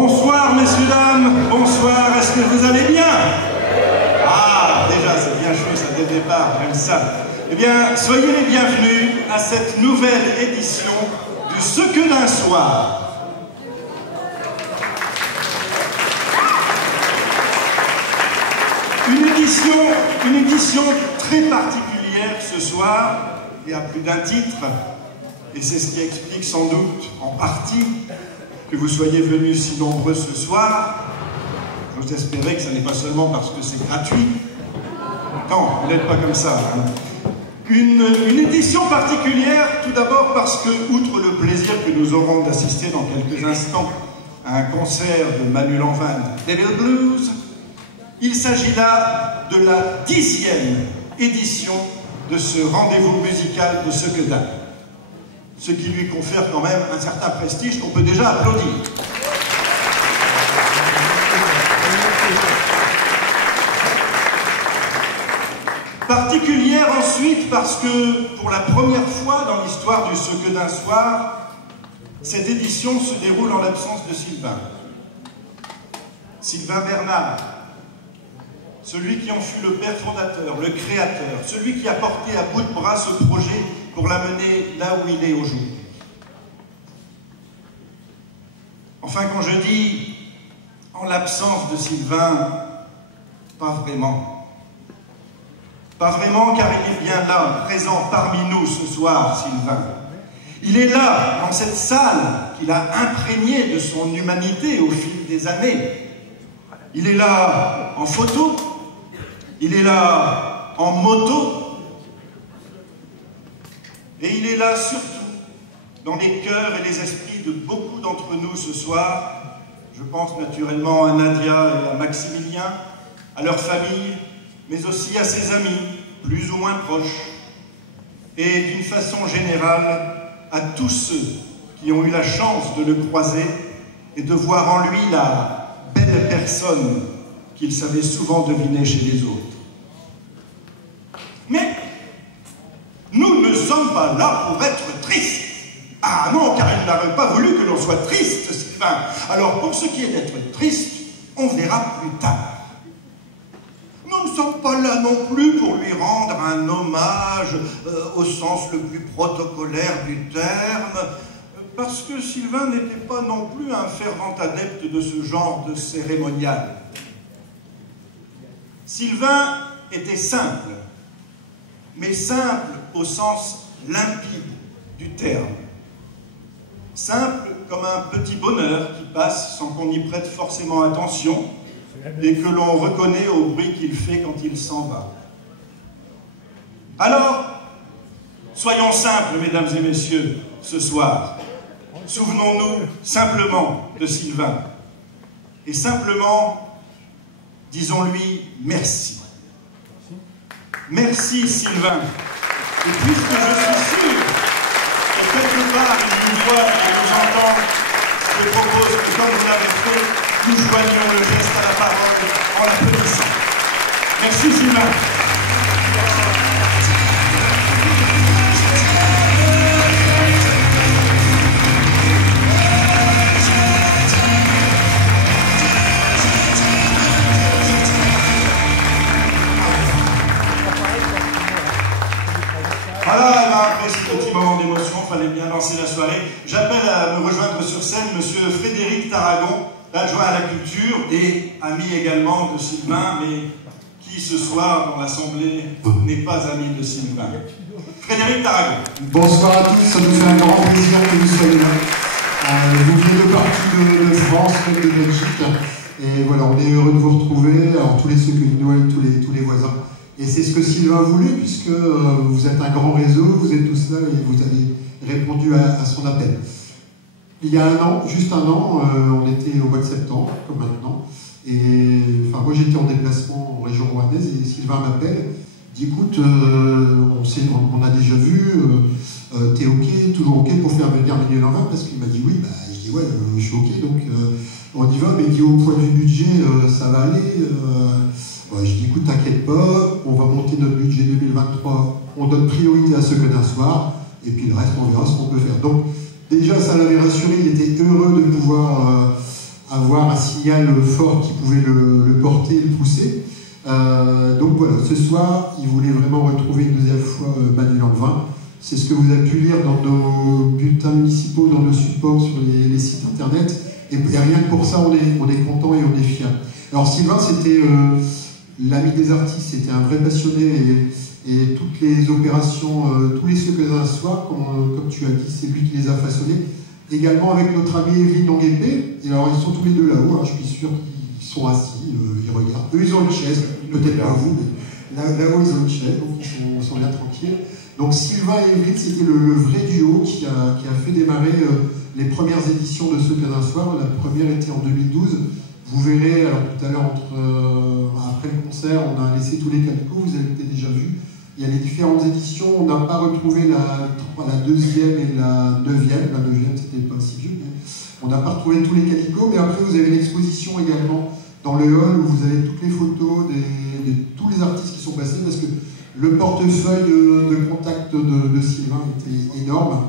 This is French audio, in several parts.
Bonsoir, messieurs, dames. Bonsoir, est-ce que vous allez bien? Ah, déjà, c'est bien chaud, ça, dès le départ, comme ça. Eh bien, soyez les bienvenus à cette nouvelle édition du Ce que d'un soir. Une édition très particulière ce soir, et à plus d'un titre, et c'est ce qui explique sans doute, en partie, que vous soyez venus si nombreux ce soir. J'ose espérer que ce n'est pas seulement parce que c'est gratuit. Non, vous n'êtes pas comme ça. Hein. Une édition particulière, tout d'abord parce que, outre le plaisir que nous aurons d'assister dans quelques instants à un concert de Manu Lanvin, Devil Blues, il s'agit là de la 10e édition de ce rendez-vous musical de Ce que d'un. Ce qui lui confère quand même un certain prestige qu'on peut déjà applaudir. Particulière ensuite parce que, pour la première fois dans l'histoire du Ce que d'un soir, cette édition se déroule en l'absence de Sylvain. Sylvain Bernard, celui qui en fut le père fondateur, le créateur, celui qui a porté à bout de bras ce projet pour l'amener là où il est aujourd'hui. Enfin, quand je dis en l'absence de Sylvain, pas vraiment. Pas vraiment, car il est bien là, présent parmi nous ce soir, Sylvain. Il est là, dans cette salle qu'il a imprégnée de son humanité au fil des années. Il est là en photo, il est là en moto, et il est là surtout dans les cœurs et les esprits de beaucoup d'entre nous ce soir. Je pense naturellement à Nadia et à Maximilien, à leur famille, mais aussi à ses amis, plus ou moins proches, et d'une façon générale, à tous ceux qui ont eu la chance de le croiser et de voir en lui la belle personne qu'il savait souvent deviner chez les autres. Mais nous ne sommes pas là pour être tristes. Ah non, car il n'aurait pas voulu que l'on soit triste, Sylvain. Alors pour ce qui est d'être triste, on verra plus tard. Nous ne sommes pas là non plus pour lui rendre un hommage au sens le plus protocolaire du terme, parce que Sylvain n'était pas non plus un fervent adepte de ce genre de cérémonial. Sylvain était simple, mais simple au sens limpide du terme. Simple comme un petit bonheur qui passe sans qu'on y prête forcément attention et que l'on reconnaît au bruit qu'il fait quand il s'en va. Alors, soyons simples, mesdames et messieurs, ce soir. Souvenons-nous simplement de Sylvain. Et simplement, disons-lui merci. Merci Sylvain. Et puisque je suis sûr que quelque part, une fois qu'il nous entend, je propose que, comme vous l'avez fait, nous joignions le geste à la parole en l'applaudissant. Merci Sylvain. Voilà, après ce petit moment d'émotion, il fallait bien lancer la soirée. J'appelle à me rejoindre sur scène monsieur Frédéric Tarragon, l'adjoint à la culture et ami également de Sylvain, mais qui ce soir dans l'Assemblée n'est pas ami de Sylvain. Frédéric Tarragon. Bonsoir à tous, ça nous fait un grand plaisir que vous soyez là. Vous venez de partout de France, même de Belgique, et voilà, on est heureux de vous retrouver, alors tous les ceux que Noël, tous les voisins. Et c'est ce que Sylvain voulait, puisque vous êtes un grand réseau, vous êtes tous là et vous avez répondu à son appel. Il y a un an, juste un an, on était au mois de septembre, comme maintenant, et enfin, moi j'étais en déplacement en région rouennaise et Sylvain m'appelle, dit écoute, on a déjà vu, t'es ok, toujours ok pour faire venir Manu Lanvin, parce qu'il m'a dit oui, bah, je dis ouais, je suis ok, donc on y va, mais il dit au point de vue budget, ça va aller. Ouais, je dis écoute, t'inquiète pas, on va monter notre budget 2023, on donne priorité à Ce que d'un soir, et puis le reste on verra ce qu'on peut faire. Donc déjà ça l'avait rassuré, il était heureux de pouvoir avoir un signal fort qui pouvait le porter et le pousser. Donc voilà, ce soir, il voulait vraiment retrouver une deuxième fois Manu Lanvin. C'est ce que vous avez pu lire dans nos bulletins municipaux, dans nos supports sur les sites internet. Et rien que pour ça, on est content et on est fiers. Alors Sylvain, c'était l'ami des artistes, c'était un vrai passionné et toutes les opérations, tous les secrets d'un soir, comme tu as dit, c'est lui qui les a façonnés. Également avec notre ami Evelyne Longuepé. Et alors ils sont tous les deux là-haut, hein, je suis sûr qu'ils sont assis, ils regardent. Eux ils ont une chaise, peut-être pas vous, mais là-haut ils ont une chaise, donc ils sont bien tranquilles. Donc Sylvain et Evelyne, c'était le vrai duo qui a fait démarrer les premières éditions de Secrets d'un soir. La première était en 2012. Vous verrez, alors tout à l'heure, après le concert, on a laissé tous les calicots, vous avez peut-être déjà vu. Il y a les différentes éditions, on n'a pas retrouvé la deuxième et la neuvième. La neuvième, c'était pas si vieux, mais on n'a pas retrouvé tous les calicots. Mais après, vous avez l'exposition également dans le hall où vous avez toutes les photos de tous les artistes qui sont passés, parce que le portefeuille de contact de Sylvain était énorme.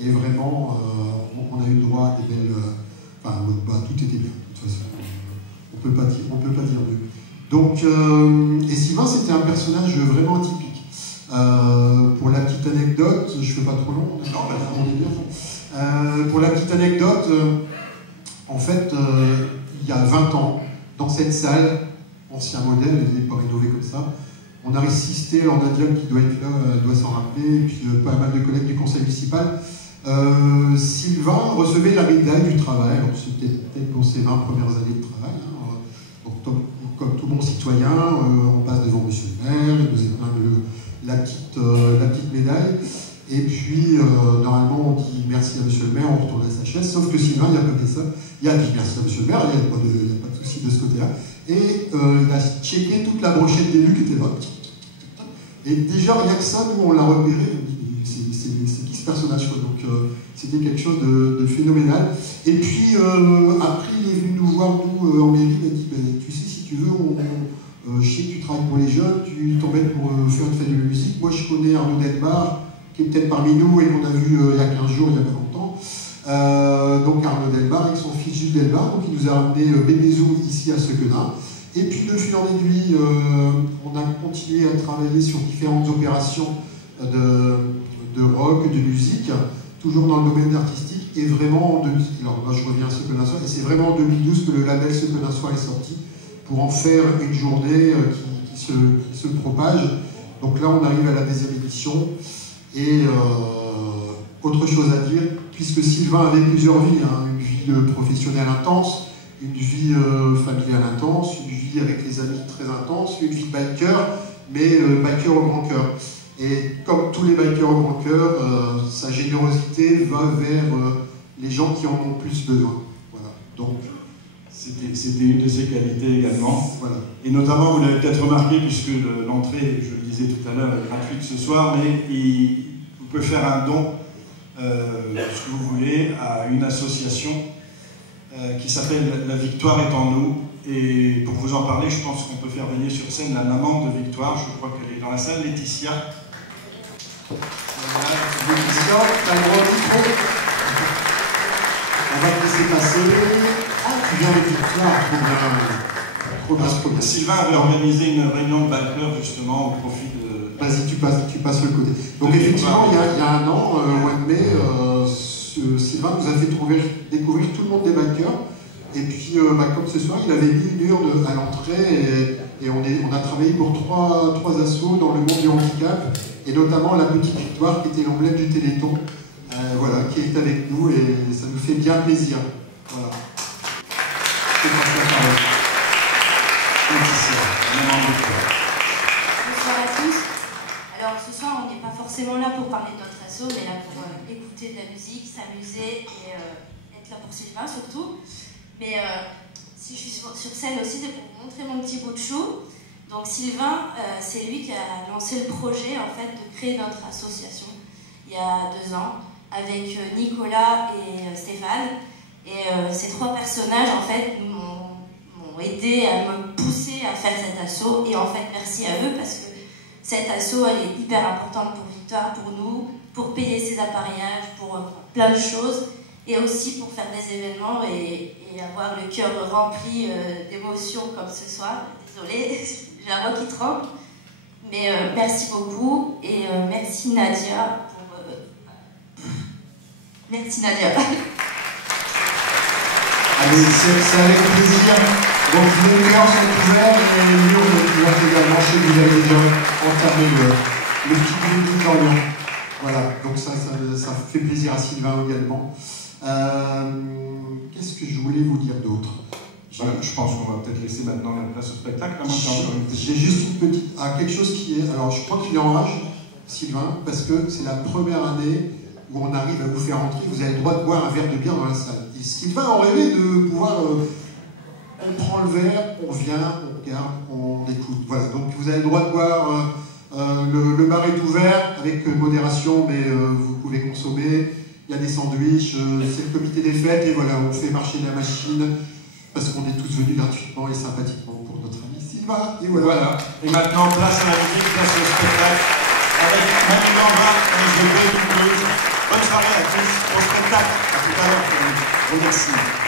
Et vraiment, on a eu le droit à des belles... tout était bien, de toute façon. On peut pas dire mieux. Donc, et Sylvain, c'était un personnage vraiment atypique. Pour la petite anecdote, je fais pas trop long, on est bien. Pour la petite anecdote, en fait, il y a 20 ans, dans cette salle, ancien modèle, elle n'est pas rénovée comme ça, on a assisté, alors Nadia qui doit être là, doit s'en rappeler, et puis pas mal de collègues du conseil municipal. Sylvain recevait la médaille du travail, c'était peut-être pour ses 20 premières années de travail. Hein. Donc, comme tout bon citoyen, on passe devant monsieur le maire, il nous épargne la petite médaille, et puis normalement on dit merci à monsieur le maire, on retourne à sa chaise, sauf que Sylvain, il a pas fait ça, il a dit merci à monsieur le maire, il n'y a pas de souci de ce côté-là, et il a checké toute la brochette d'élus qui était là. Et déjà, rien que ça, nous on l'a repéré, c'est qui ce personnage, quoi. Donc c'était quelque chose de phénoménal. Et puis après, il est venu nous voir, nous, en mairie, il a dit, tu sais, si tu veux, je sais que tu travailles pour les jeunes, tu t'embêtes pour faire une fête de la musique. Moi, je connais Arnaud Delbar, qui est peut-être parmi nous et qu'on a vu il y a 15 jours, il n'y a pas longtemps. Donc Arnaud Delbar avec son fils Jules Delbar, donc il nous a amené Bébézou ici à Sequedin. Et puis de fil en aiguille, on a continué à travailler sur différentes opérations de rock, de musique, toujours dans le domaine artistique. Et vraiment, alors là je reviens à Sequedin Soir, et c'est vraiment en 2012 que le label Sequedin Soir est sorti, pour en faire une journée qui se propage. Donc là, on arrive à la deuxième édition. Et autre chose à dire, puisque Sylvain avait plusieurs vies, hein, une vie professionnelle intense, une vie familiale intense, une vie avec les amis très intense, une vie de biker, mais biker au grand cœur. Et comme tous les bikers au grand cœur, sa générosité va vers les gens qui en ont plus besoin. Voilà. Donc, c'était une de ses qualités également. Voilà. Et notamment, vous l'avez peut-être remarqué, puisque l'entrée, je le disais tout à l'heure, est gratuite ce soir, mais vous pouvez faire un don, ce que vous voulez, à une association qui s'appelle La Victoire est en nous. Et pour vous en parler, je pense qu'on peut faire venir sur scène la maman de Victoire, je crois qu'elle est dans la salle, Laetitia. Voilà, Laetitia, t'as le droit au micro. On va te laisser passer. Ah, tu viens avec Victoire, trop bien. Sylvain avait organisé une réunion de bikers justement au profit de... Vas-y, tu passes le côté. Donc effectivement, il y a un an, au mois de mai, Sylvain nous a fait découvrir tout le monde des bikers. Et puis, comme ce soir, il avait mis une urne à l'entrée et on a travaillé pour trois assos dans le monde du handicap, et notamment la Petite Victoire qui était l'emblème du Téléthon, voilà, qui est avec nous, et ça nous fait bien plaisir. Voilà. Je passe la parole. Bonsoir à tous. Alors ce soir, on n'est pas forcément là pour parler de notre asso, mais là pour écouter de la musique, s'amuser et être là pour Sylvain surtout. Mais si je suis sur scène aussi, c'est pour vous montrer mon petit bout de chou. Donc Sylvain, c'est lui qui a lancé le projet en fait de créer notre association il y a 2 ans avec Nicolas et Stéphane. Et ces 3 personnages en fait m'ont aidé à me pousser à faire cet asso. Et en fait merci à eux parce que cette asso elle est hyper importante pour Victoire, pour nous, pour payer ses appareillages, pour plein de choses. et aussi pour faire des événements et avoir le cœur rempli d'émotions comme ce soir. Désolée, j'ai la voix qui tremble. Mais merci beaucoup et merci Nadia pour... Merci Nadia. Allez, c'est avec plaisir. Donc les cœurs sont ouverts et les murs vont pouvoir également, je sais que vous avez déjà entamé le petit groupe d'Orient. Voilà, donc ça fait plaisir à Sylvain également. Qu'est-ce que je voulais vous dire d'autre? Voilà, je pense qu'on va peut-être laisser maintenant la place au spectacle. J'ai juste une petite... quelque chose qui est... Alors, je crois qu'il est en rage, Sylvain, parce que c'est la première année où on arrive à vous faire entrer. Vous avez le droit de boire un verre de bière dans la salle. Et Sylvain en rêvait de pouvoir... on prend le verre, on vient, on regarde, on écoute. Voilà, donc vous avez le droit de boire... le bar est ouvert avec modération, mais vous pouvez consommer. Il y a des sandwichs, c'est le comité des fêtes, et voilà, on fait marcher la machine. Parce qu'on est tous venus gratuitement et sympathiquement pour notre ami Sylvain. Et voilà. Et maintenant, place à la musique, place au spectacle, avec Manu Gambin et je vais Bonne soirée à tous, au spectacle. À tout à l'heure. Remercie.